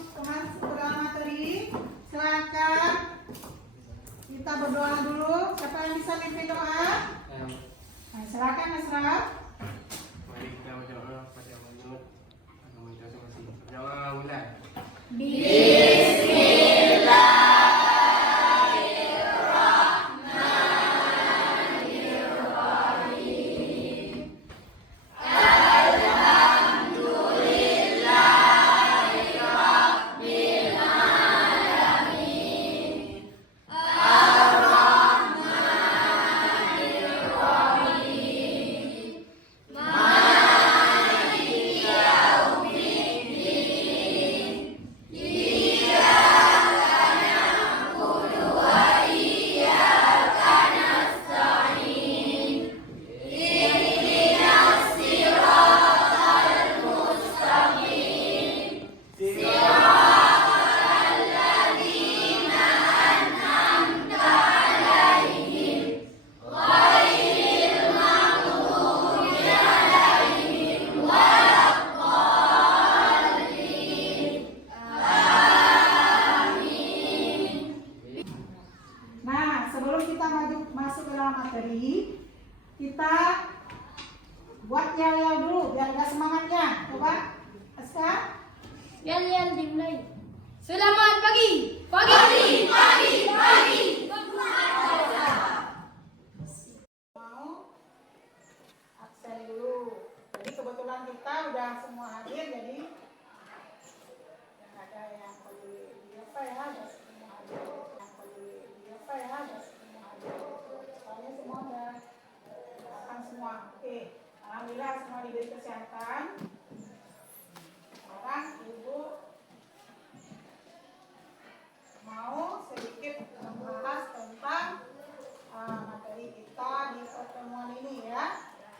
masuk ke dalam materi, silakan kita berdoa dulu. Siapa yang bisa mimpin doa? Nah, silakan Mas Raf. Mari kita berdoa pada menurut agama kita masing-masing. Berdoa mulai. Nah, sebelum kita masuk ke dalam materi, kita buat yel-yel dulu biar ada semangatnya. Coba, Aska. Yel-yel dimulai. Selamat pagi. Pagi. Mau absen dulu. Jadi kebetulan kita udah semua hadir, jadi ada yang perlu apa ya, ada semua hadir. Yang perlu apa ya, ada semua hadir. Soalnya semua udah akan semua. Oke, alhamdulillah semua diberi kesehatan. Sekarang Ibu mau sedikit membahas tentang materi kita di pertemuan ini ya.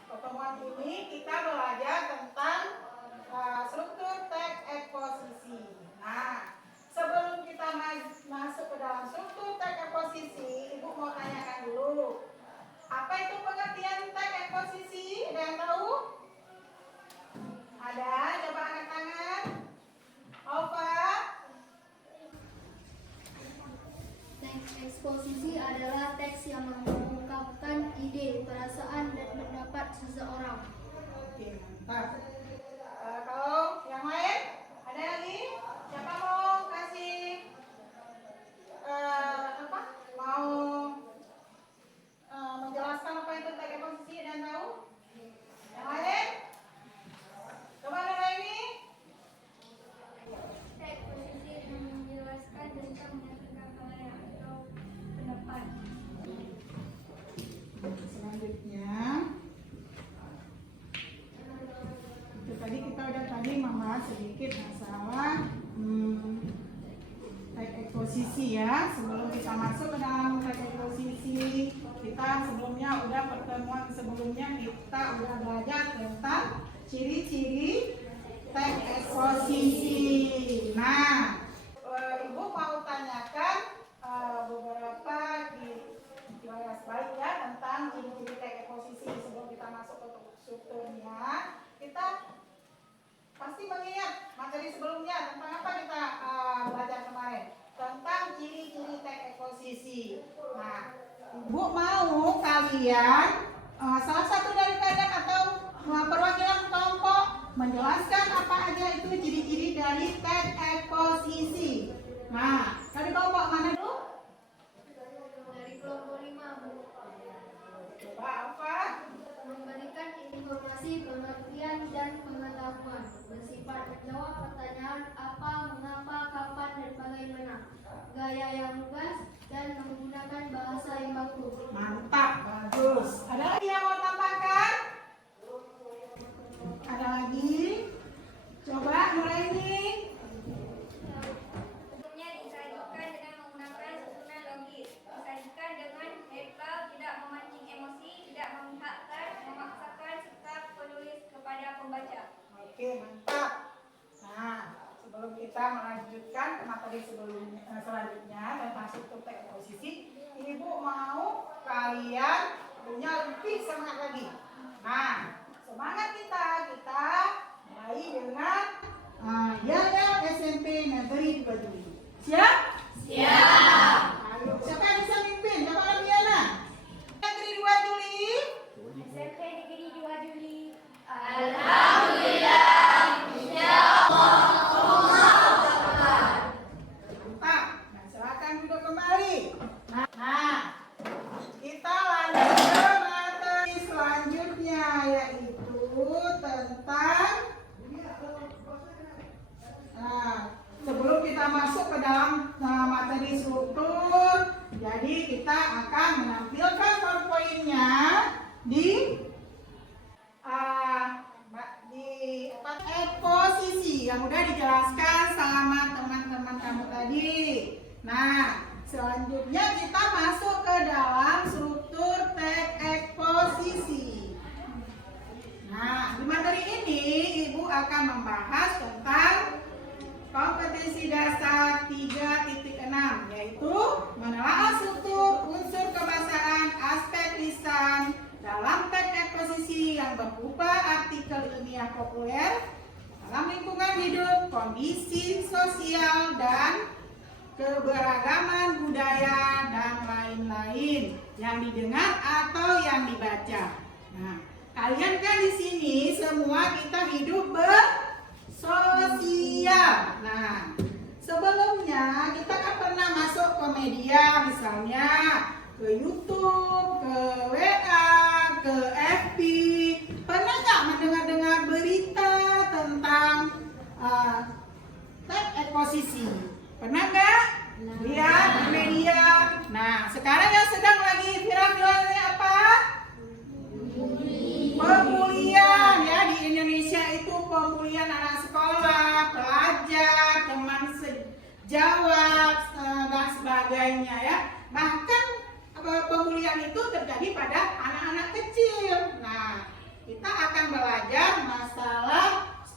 Pertemuan ini kita belajar tentang struktur teks eksposisi. Nah, sebelum kita masuk ke dalam struktur teks eksposisi, Ibu mau tanyakan dulu. Apa itu pengertian teks eksposisi? Ada yang tahu? Ada? Coba angkat tangan. Ova? Teks eksposisi adalah teks yang mengungkapkan ide, perasaan, dan pendapat seseorang. Oke, mantap. Kalau yang lain, ada lagi? Siapa mau kasih apa? Mau menjelaskan apa itu teks eksposisi dan tahu? Yang lain? Coba dulu ini. Teks eksposisi menjelaskan tentang menyatakan atau pendapat. Selanjutnya, itu tadi kita udah membahas sedikit masalah teks eksposisi ya. Sebelum kita masuk ke dalam teks eksposisi, kita sebelumnya pertemuan sebelumnya kita udah belajar tentang ciri-ciri teks eksposisi. Nah, Ibu mau tanyakan beberapa kilas balik ya tentang ciri-ciri teks eksposisi. Sebelum kita masuk ke strukturnya, kita pasti mengingat materi sebelumnya tentang apa kita belajar kemarin, tentang ciri-ciri teks eksposisi. Nah, Ibu mau kalian salah satu dari kalian atau perwakilan kelompok menjelaskan apa aja itu ciri-ciri dari teks eksposisi. Nah, dari kelompok mana dulu? Dari kelompok 5, Coba apa? memberikan informasi, pengertian, dan pengetahuan, bersifat menjawab pertanyaan apa, mengapa, kapan, dan bagaimana, gaya yang lugas, dan menggunakan bahasa yang baku. Mantap, bagus. Ada lagi yang mau tambahkan? Ada lagi? Coba mulai nih. Sebelumnya disajikan dengan menggunakan susunan logis, disajikan dengan netral, tidak memancing emosi, tidak memihakkan, memaksakan, serta penulis kepada pembaca. Oke, mantap. Nah, sebelum kita melanjutkan ke materi selanjutnya tentang struktur teks eksposisi, Ibu mau kalian punya lebih semangat lagi. Nah, semangat kita mulai dengan Yel-Yel SMP Negeri 2 Juli. Siap? Siap. Ayo, siapa yang bisa mimpin? Siapa Ramiana? Negeri 2 Juli. SMP Negeri 2 Juli. Mantap. Nah, silakan duduk kembali. Nah, kita lanjut ke materi selanjutnya, yaitu tentang sebelum kita masuk ke dalam materi struktur, jadi kita akan menampilkan PowerPoint-nya di posisi yang udah dijelaskan sama teman-teman kamu tadi. Nah, selanjutnya kita masuk ke dalam struktur teks eksposisi. Nah, di materi ini Ibu akan membahas tentang kompetensi dasar 3.6, yaitu menelaah struktur, unsur kebahasaan, aspek lisan dalam teks eksposisi yang berupa artikel ilmiah populer dalam lingkungan hidup, kondisi sosial dan keberagaman budaya dan lain-lain yang didengar atau yang dibaca. Nah, kalian kan di sini semua kita hidup bersosial. Nah, sebelumnya kita kan pernah masuk ke media, misalnya ke YouTube, ke WA, ke FB. Pernah nggak mendengar berita tentang teks eksposisi? Pernah nggak lihat di media? Nah, sekarang yang sedang lagi viral-viralnya apa? Pembulian, ya, di Indonesia itu pembulian anak sekolah, pelajar, teman sejawat dan sebagainya, ya. Bahkan pembulian itu terjadi pada anak-anak kecil. Nah, kita akan belajar masalah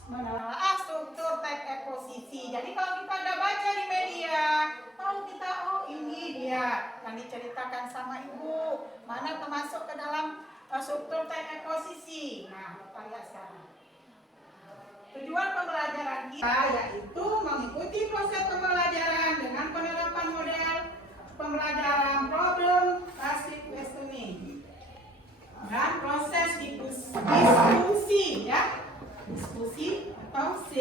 menelaah struktur teks eksposisi. Jadi kalau kita udah baca di media, tahu kita, oh ini dia yang diceritakan sama Ibu, mana termasuk ke dalam struktur teks eksposisi. Nah, kita lihat sekarang. Tujuan pembelajaran kita yaitu mengikuti proses pembelajaran dengan penerapan model pembelajaran problem based questioning dan proses diskusi, ya, diskusi atau C.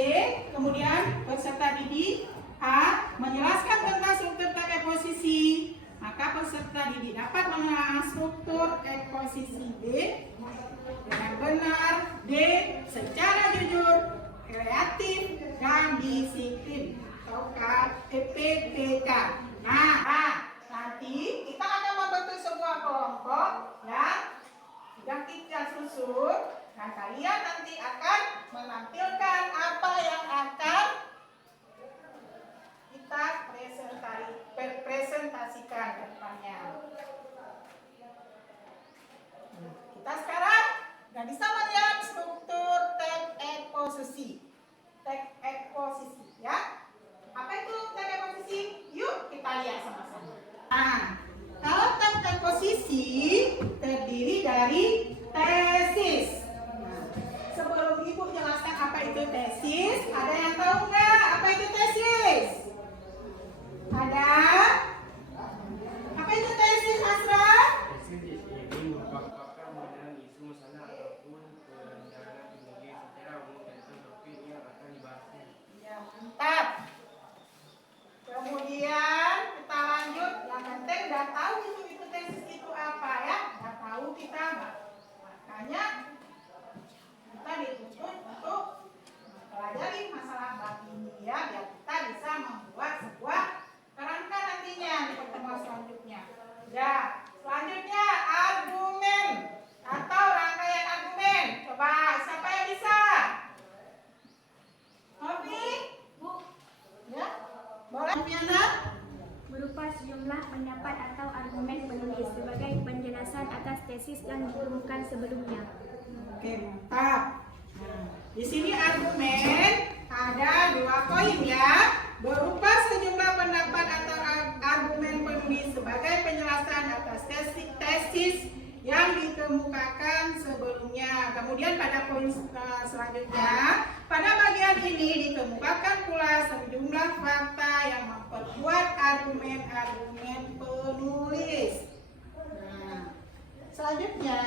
Kemudian peserta didik A menjelaskan tentang struktur teks eksposisi, maka peserta didik dapat menelaah struktur eksposisi B dengan benar, D secara jujur, kreatif dan disiplin atau KPPK. Nah, nanti kita akan membentuk sebuah kelompok yang sudah kita susun, dan kalian nanti akan menampilkan apa yang akan kita presentasikan ke depannya. Kita sekarang sudah bisa melihat struktur teks eksposisi. Teks eksposisi, ya. Apa itu teks eksposisi? Yuk kita lihat sama-sama. Nah, kalau teks eksposisi terdiri dari tesis. Nah, sebelum Ibu jelaskan apa itu tesis, ada yang tahu nggak apa itu tesis? Ada? Apa itu tesis, Asra? Tesis ini merupakan model isu masalah ataupun perencanaan tinggi secara umum tentang topik yang akan dibahasnya. Ya, mantap. Kemudian kita lanjut, yang penting udah tahu itu tesis itu apa, ya. Udah tahu kita, makanya kita dituntut untuk mempelajari masalah bab ini, ya, biar kita bisa membuat sebuah kerangka nantinya di pertemuan selanjutnya. Ya, selanjutnya argumen atau rangkaian argumen. Coba siapa yang bisa? Novi? Bu? Ya? Boleh, Fiana? Berupa sejumlah pendapat atau argumen penulis sebagai penjelasan atas tesis yang dikemukakan sebelumnya. Oke, mantap. Nah, di sini argumen ada 2 poin, ya, berupa sejumlah pendapat atau argumen penulis sebagai penjelasan atas tesis yang dikemukakan sebelumnya. Kemudian pada poin selanjutnya, pada bagian ini dikemukakan pula sejumlah fakta yang memperkuat argumen-argumen penulis. Nah, selanjutnya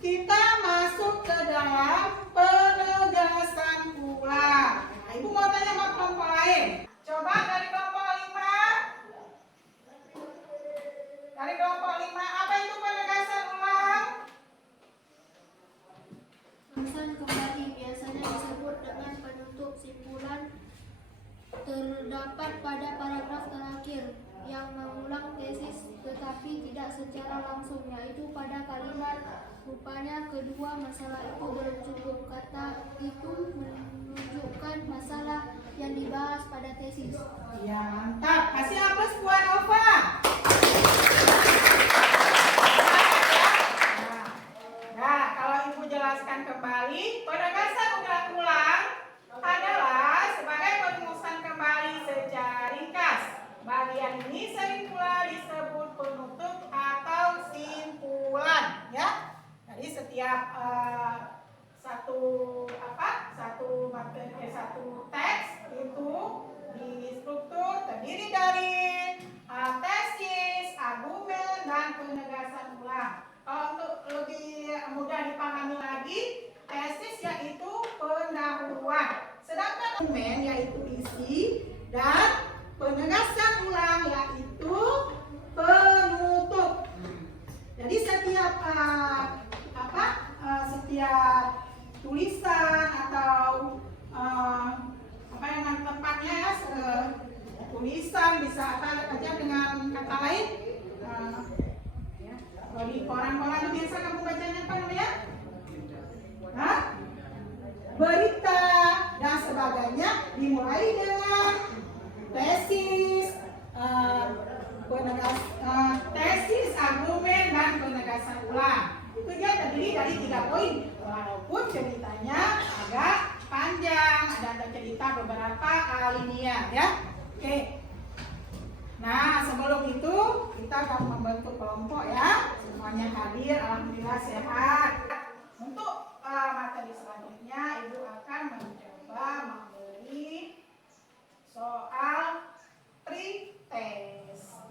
kita masuk ke dalam penegasan ulang. Nah, Ibu mau tanya sama kelompok lain. Coba dari kelompok 5. Dari kelompok 5, apa itu penegasan ulang? Penegasan kembali biasanya disebut dengan penutup simpulan terdapat pada paragraf terakhir yang mengulang tesis tetapi tidak secara langsung, yaitu pada kalimat rupanya kedua masalah itu belum cukup. Kata itu menunjukkan masalah yang dibahas pada tesis. Ya, mantap. Kasih aplaus buat Nova. Nah, kalau Ibu jelaskan kembali, penegasan ulang adalah sebagai pengurusan kembali secara ringkas. Bagian ini sering pula disebut penutup atau simpulan, ya. Jadi setiap satu teks itu di struktur terdiri dari tesis, argumen, dan penegasan ulang. Kalau untuk lebih mudah dipahami lagi, tesis yaitu pendahuluan, sedangkan argumen yaitu isi, dan penegasan ulang yaitu penutup. Jadi setiap tulisan atau apa yang tempatnya ya, tulisan bisa aja dengan kata lain. Kalau di koran-koran biasa kamu bacanya apa namanya? Berita dan sebagainya dimulai dengan tesis, tesis, argumen, dan penegasan ulang. Itu dia terdiri dari 3 poin. Walaupun ceritanya agak panjang, ada cerita beberapa alinea, ya. Oke. Nah, sebelum itu kita akan membentuk kelompok, ya. Semuanya hadir, alhamdulillah sehat. Untuk materi selanjutnya, Ibu akan mencoba memberi soal pretest.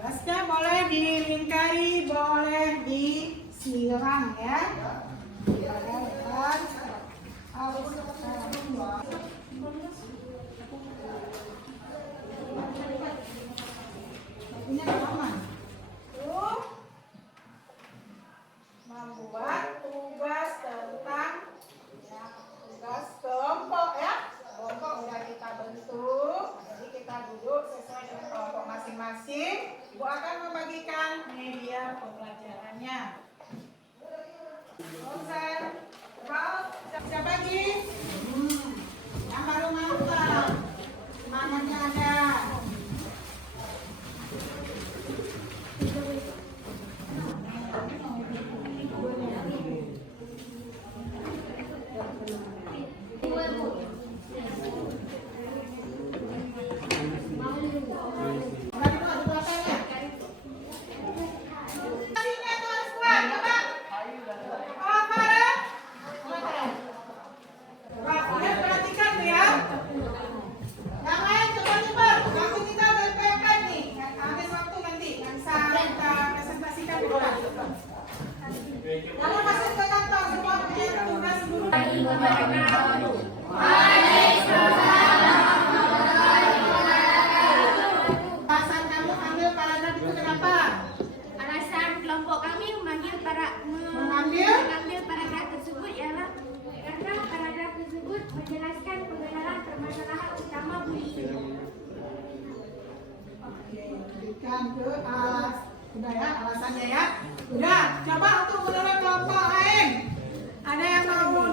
Tugasnya boleh dilingkari, boleh disilang, ya. Membuat tugas tentang tugas kelompok, ya. Kelompok udah kita bentuk, jadi kita duduk sesuai dengan kelompok masing-masing. Ibu akan membagikan media pembelajarannya. Siapa lagi? Yang baru mantap, semangatnya ada. Lalu masuk ke kantor, semua punya tugas dulu. Alasan kamu ambil paragraf itu kenapa? Alasan kelompok kami mengambil paragraf tersebut ialah karena paragraf tersebut menjelaskan pengenalan permasalahan utama bullying. Oke, berikan ke udah ya alasannya, ya. Udah, coba untuk menurut kelompok lain. Ada yang mau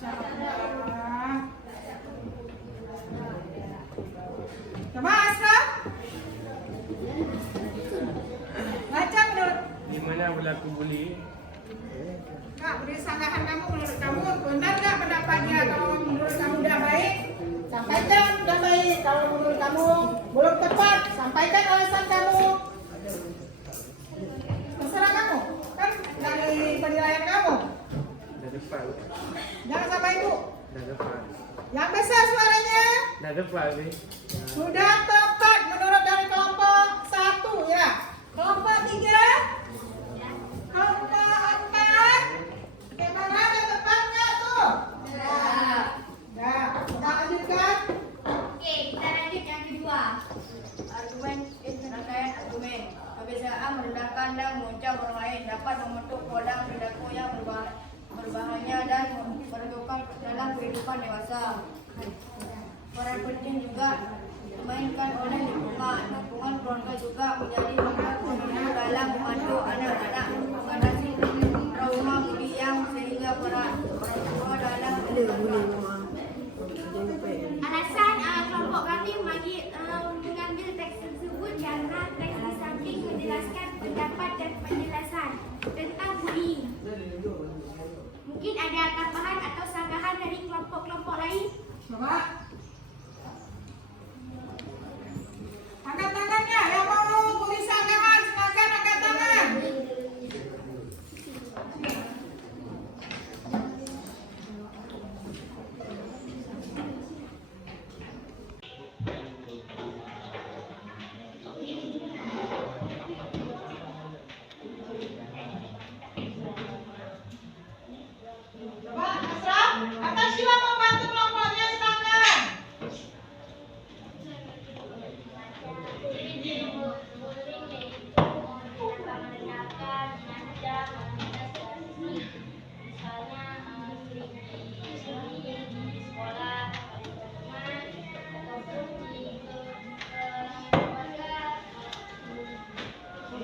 Masya Allah. Coba Asraf. Baca menurut Di mana berlaku buli? Kak, beri sanggahan kamu menurut kamu benar nggak pendapatnya? Kalau menurut kamu udah baik, sampaikan udah baik. Kalau menurut kamu belum tepat, sampaikan alasan kamu. Terserah kamu, kan dari penilaian kamu. Dah depan. Jangan sampai itu. Dah depan. Yang besar suaranya Dah depan ni. sudah tepat menurut dari kelompok 1 ya. Kelompok 3, kelompok 4. Gimana ada tepat nggak tuh? Ya, kita lanjutkan. Oke, kita lanjut yang kedua. Argumen rangkaian argumen. Kebiasaan merendahkan dan menguncang orang lain dapat membentuk pola perilaku yang berbahaya dan merugikan dalam kehidupan dewasa. Peran penting juga dimainkan oleh lingkungan. Lingkungan keluarga juga menjadi faktor penting dalam membantu anak-anak mengatasi trauma buli yang sehingga peran orang tua dalam Alasan kelompok kami mengambil teks tersebut karena teks di samping menjelaskan pendapat dan penjelasan tentang bullying. Mungkin ada tambahan atau sanggahan dari kelompok-kelompok lain? Coba. Angkat tangannya, yang mau beri sanggahan silakan angkat tangan. Coba Asraf, atau Sheila membantu kelompoknya silakan.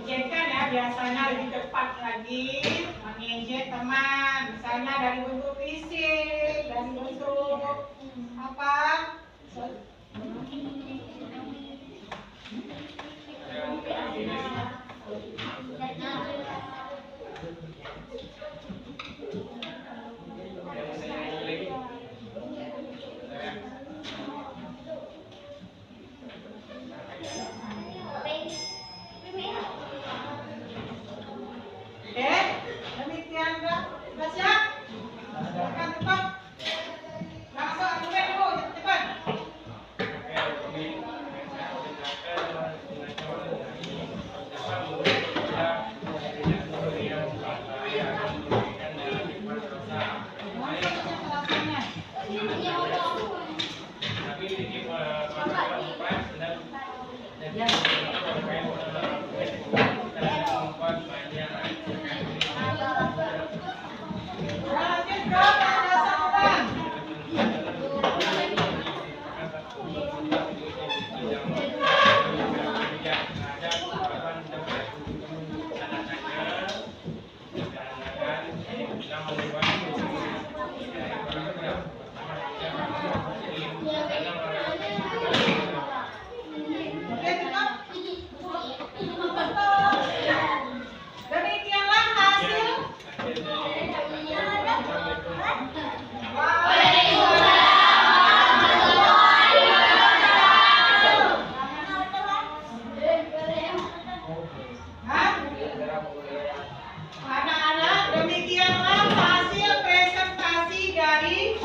Ejekkan ya, biasanya lebih cepat lagi mengejek teman. Misalnya dari bentuk fisik, dari bentuk apa? Oke, demikian udah siap? Silakan cepat. Langsung argumen dulu, cepat. Langsung alasannya. Lanjut ke penjelasan ulang. Oke, cukup. Demikianlah hasil. Anak-anak, demikianlah hasil presentasi dari